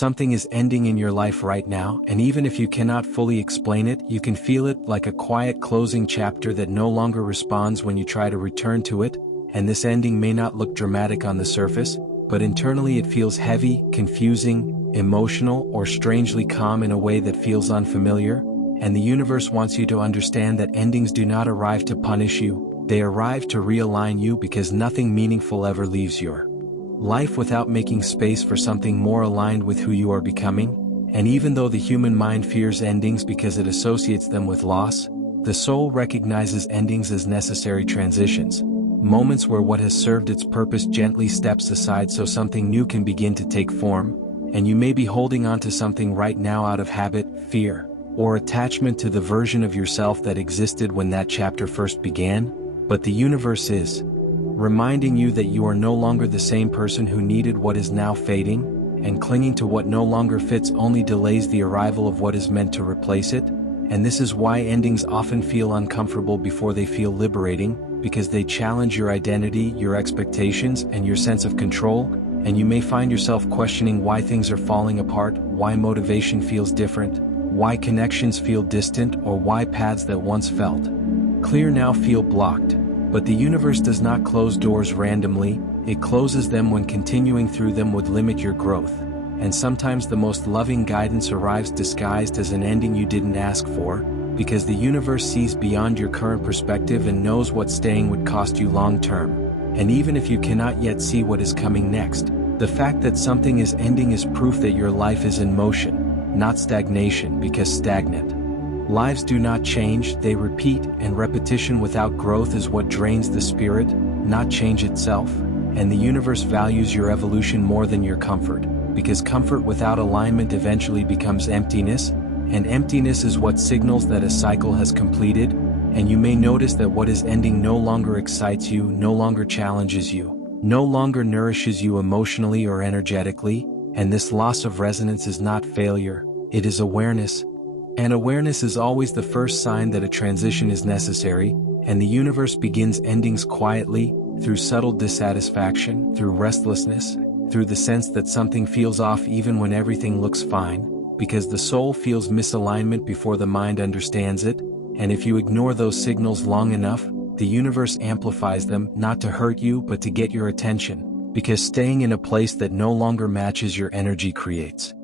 Something is ending in your life right now, and even if you cannot fully explain it, you can feel it like a quiet closing chapter that no longer responds when you try to return to it, and this ending may not look dramatic on the surface, but internally it feels heavy, confusing, emotional, or strangely calm in a way that feels unfamiliar, and the universe wants you to understand that endings do not arrive to punish you, they arrive to realign you because nothing meaningful ever leaves your life without making space for something more aligned with who you are becoming. And even though the human mind fears endings because it associates them with loss, the soul recognizes endings as necessary transitions, moments where what has served its purpose gently steps aside so something new can begin to take form. And you may be holding on to something right now out of habit, fear, or attachment to the version of yourself that existed when that chapter first began, but the universe is reminding you that you are no longer the same person who needed what is now fading, and clinging to what no longer fits only delays the arrival of what is meant to replace it. And this is why endings often feel uncomfortable before they feel liberating, because they challenge your identity, your expectations, and your sense of control, and you may find yourself questioning why things are falling apart, why motivation feels different, why connections feel distant, or why paths that once felt clear now feel blocked. But the universe does not close doors randomly, it closes them when continuing through them would limit your growth. And sometimes the most loving guidance arrives disguised as an ending you didn't ask for, because the universe sees beyond your current perspective and knows what staying would cost you long term. And even if you cannot yet see what is coming next, the fact that something is ending is proof that your life is in motion, not stagnation, because stagnant lives do not change, they repeat, and repetition without growth is what drains the spirit, not change itself. And the universe values your evolution more than your comfort, because comfort without alignment eventually becomes emptiness, and emptiness is what signals that a cycle has completed. And you may notice that what is ending no longer excites you, no longer challenges you, no longer nourishes you emotionally or energetically, and this loss of resonance is not failure, it is awareness. And awareness is always the first sign that a transition is necessary, and the universe begins endings quietly, through subtle dissatisfaction, through restlessness, through the sense that something feels off even when everything looks fine, because the soul feels misalignment before the mind understands it, and if you ignore those signals long enough, the universe amplifies them, not to hurt you but to get your attention, because staying in a place that no longer matches your energy creates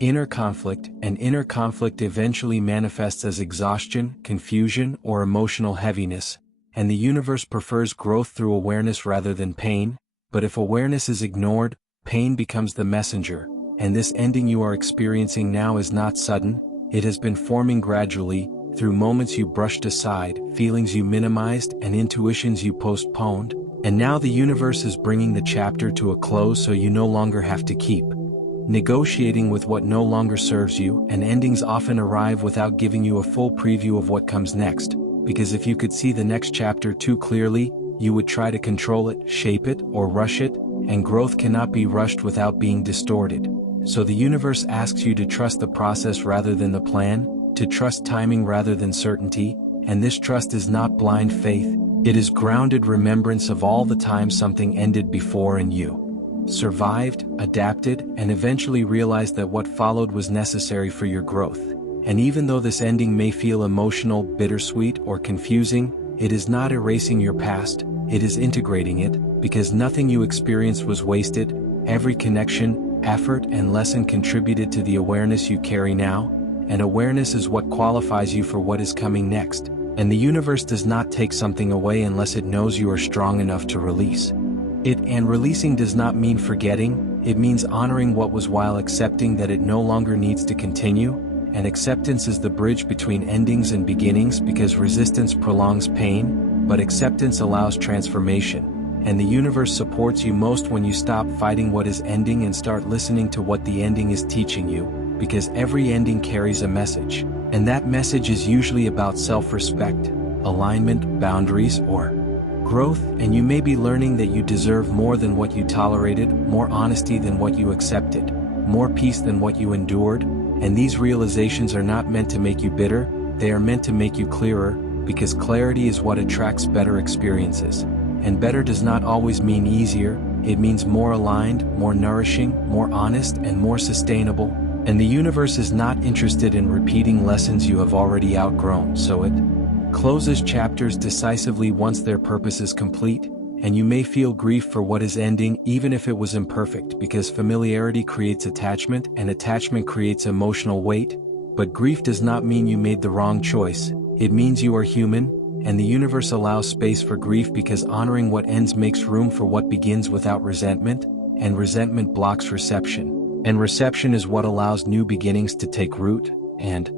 inner conflict, and inner conflict eventually manifests as exhaustion, confusion, or emotional heaviness, and the universe prefers growth through awareness rather than pain, but if awareness is ignored, pain becomes the messenger, and this ending you are experiencing now is not sudden, it has been forming gradually, through moments you brushed aside, feelings you minimized, and intuitions you postponed, and now the universe is bringing the chapter to a close so you no longer have to keep negotiating with what no longer serves you, and endings often arrive without giving you a full preview of what comes next, because if you could see the next chapter too clearly, you would try to control it, shape it, or rush it, and growth cannot be rushed without being distorted. So the universe asks you to trust the process rather than the plan, to trust timing rather than certainty, and this trust is not blind faith, it is grounded remembrance of all the times something ended before and you survived, adapted, and eventually realized that what followed was necessary for your growth. And even though this ending may feel emotional, bittersweet, or confusing, it is not erasing your past, it is integrating it, because nothing you experienced was wasted, every connection, effort, and lesson contributed to the awareness you carry now, and awareness is what qualifies you for what is coming next. And the universe does not take something away unless it knows you are strong enough to release it, and releasing does not mean forgetting, it means honoring what was while accepting that it no longer needs to continue, and acceptance is the bridge between endings and beginnings because resistance prolongs pain, but acceptance allows transformation, and the universe supports you most when you stop fighting what is ending and start listening to what the ending is teaching you, because every ending carries a message, and that message is usually about self-respect, alignment, boundaries, or growth, and you may be learning that you deserve more than what you tolerated, more honesty than what you accepted, more peace than what you endured, and these realizations are not meant to make you bitter, they are meant to make you clearer, because clarity is what attracts better experiences. And better does not always mean easier, it means more aligned, more nourishing, more honest, and more sustainable. And the universe is not interested in repeating lessons you have already outgrown, so it closes chapters decisively once their purpose is complete. And you may feel grief for what is ending even if it was imperfect, because familiarity creates attachment and attachment creates emotional weight. But grief does not mean you made the wrong choice, it means you are human, and the universe allows space for grief because honoring what ends makes room for what begins without resentment, and resentment blocks reception. And reception is what allows new beginnings to take root, and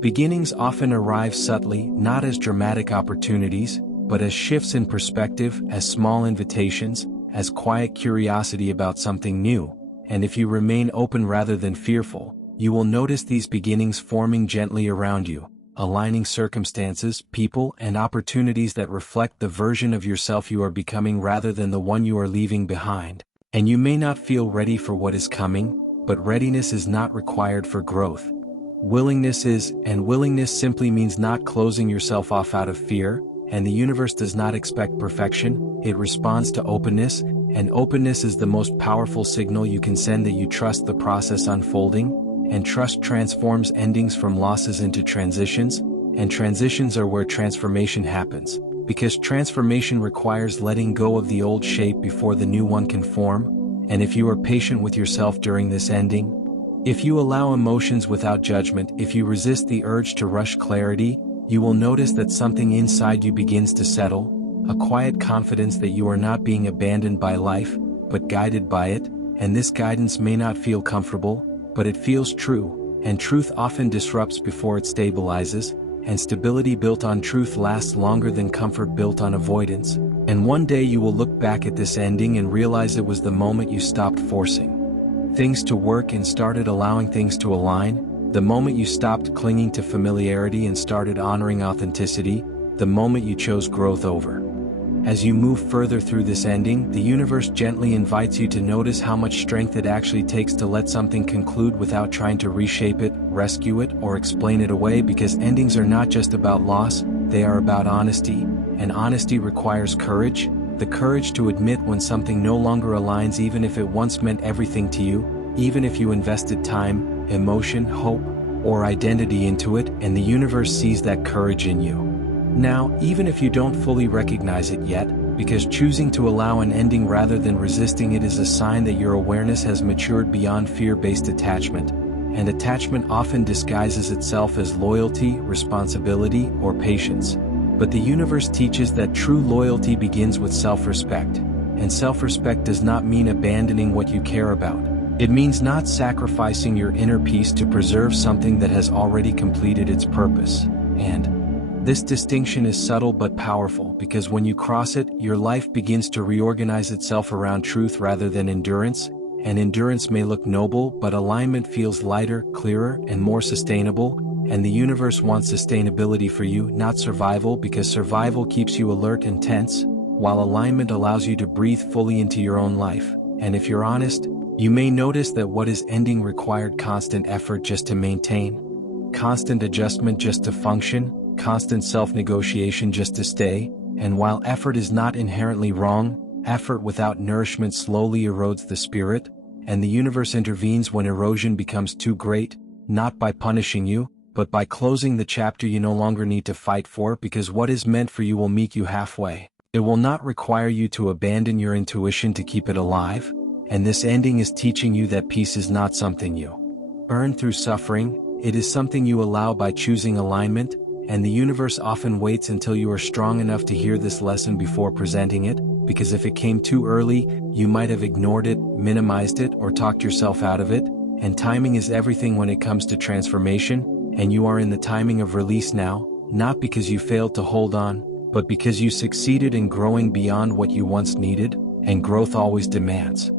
beginnings often arrive subtly, not as dramatic opportunities, but as shifts in perspective, as small invitations, as quiet curiosity about something new. And if you remain open rather than fearful, you will notice these beginnings forming gently around you, aligning circumstances, people, and opportunities that reflect the version of yourself you are becoming rather than the one you are leaving behind. And you may not feel ready for what is coming, but readiness is not required for growth. Willingness is, and willingness simply means not closing yourself off out of fear. And the universe does not expect perfection, it responds to openness, and openness is the most powerful signal you can send that you trust the process unfolding, and trust transforms endings from losses into transitions, and transitions are where transformation happens, because transformation requires letting go of the old shape before the new one can form. And if you are patient with yourself during this ending, if you allow emotions without judgment, if you resist the urge to rush clarity, you will notice that something inside you begins to settle, a quiet confidence that you are not being abandoned by life, but guided by it, and this guidance may not feel comfortable, but it feels true, and truth often disrupts before it stabilizes, and stability built on truth lasts longer than comfort built on avoidance. And one day you will look back at this ending and realize it was the moment you stopped forcing things to work and started allowing things to align. The moment you stopped clinging to familiarity and started honoring authenticity, the moment you chose growth over. As you move further through this ending, the universe gently invites you to notice how much strength it actually takes to let something conclude without trying to reshape it, rescue it, or explain it away, because endings are not just about loss, they are about honesty, and honesty requires courage, the courage to admit when something no longer aligns even if it once meant everything to you, even if you invested time, emotion, hope, or identity into it, and the universe sees that courage in you. Now, even if you don't fully recognize it yet, because choosing to allow an ending rather than resisting it is a sign that your awareness has matured beyond fear-based attachment, and attachment often disguises itself as loyalty, responsibility, or patience. But the universe teaches that true loyalty begins with self-respect, and self-respect does not mean abandoning what you care about. It means not sacrificing your inner peace to preserve something that has already completed its purpose. And this distinction is subtle but powerful, because when you cross it, your life begins to reorganize itself around truth rather than endurance, and endurance may look noble, but alignment feels lighter, clearer, and more sustainable, and the universe wants sustainability for you, not survival, because survival keeps you alert and tense, while alignment allows you to breathe fully into your own life. And if you're honest, you may notice that what is ending required constant effort just to maintain, constant adjustment just to function, constant self-negotiation just to stay, and while effort is not inherently wrong, effort without nourishment slowly erodes the spirit, and the universe intervenes when erosion becomes too great, not by punishing you, but by closing the chapter you no longer need to fight for, because what is meant for you will meet you halfway. It will not require you to abandon your intuition to keep it alive. And this ending is teaching you that peace is not something you earn through suffering, it is something you allow by choosing alignment, and the universe often waits until you are strong enough to hear this lesson before presenting it, because if it came too early, you might have ignored it, minimized it, or talked yourself out of it, and timing is everything when it comes to transformation, and you are in the timing of release now, not because you failed to hold on, but because you succeeded in growing beyond what you once needed, and growth always demands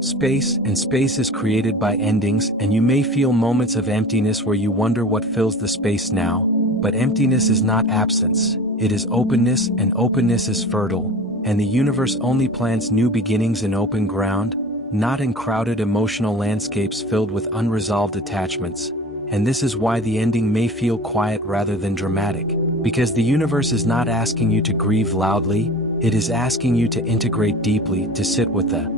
space, and space is created by endings, and you may feel moments of emptiness where you wonder what fills the space now, but emptiness is not absence, it is openness, and openness is fertile, and the universe only plants new beginnings in open ground, not in crowded emotional landscapes filled with unresolved attachments. And this is why the ending may feel quiet rather than dramatic, because the universe is not asking you to grieve loudly, it is asking you to integrate deeply, to sit with the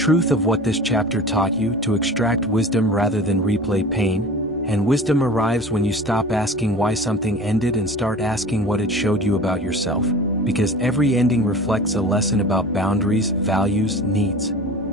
truth of what this chapter taught you: to extract wisdom rather than replay pain. And wisdom arrives when you stop asking why something ended and start asking what it showed you about yourself. Because every ending reflects a lesson about boundaries, values, needs,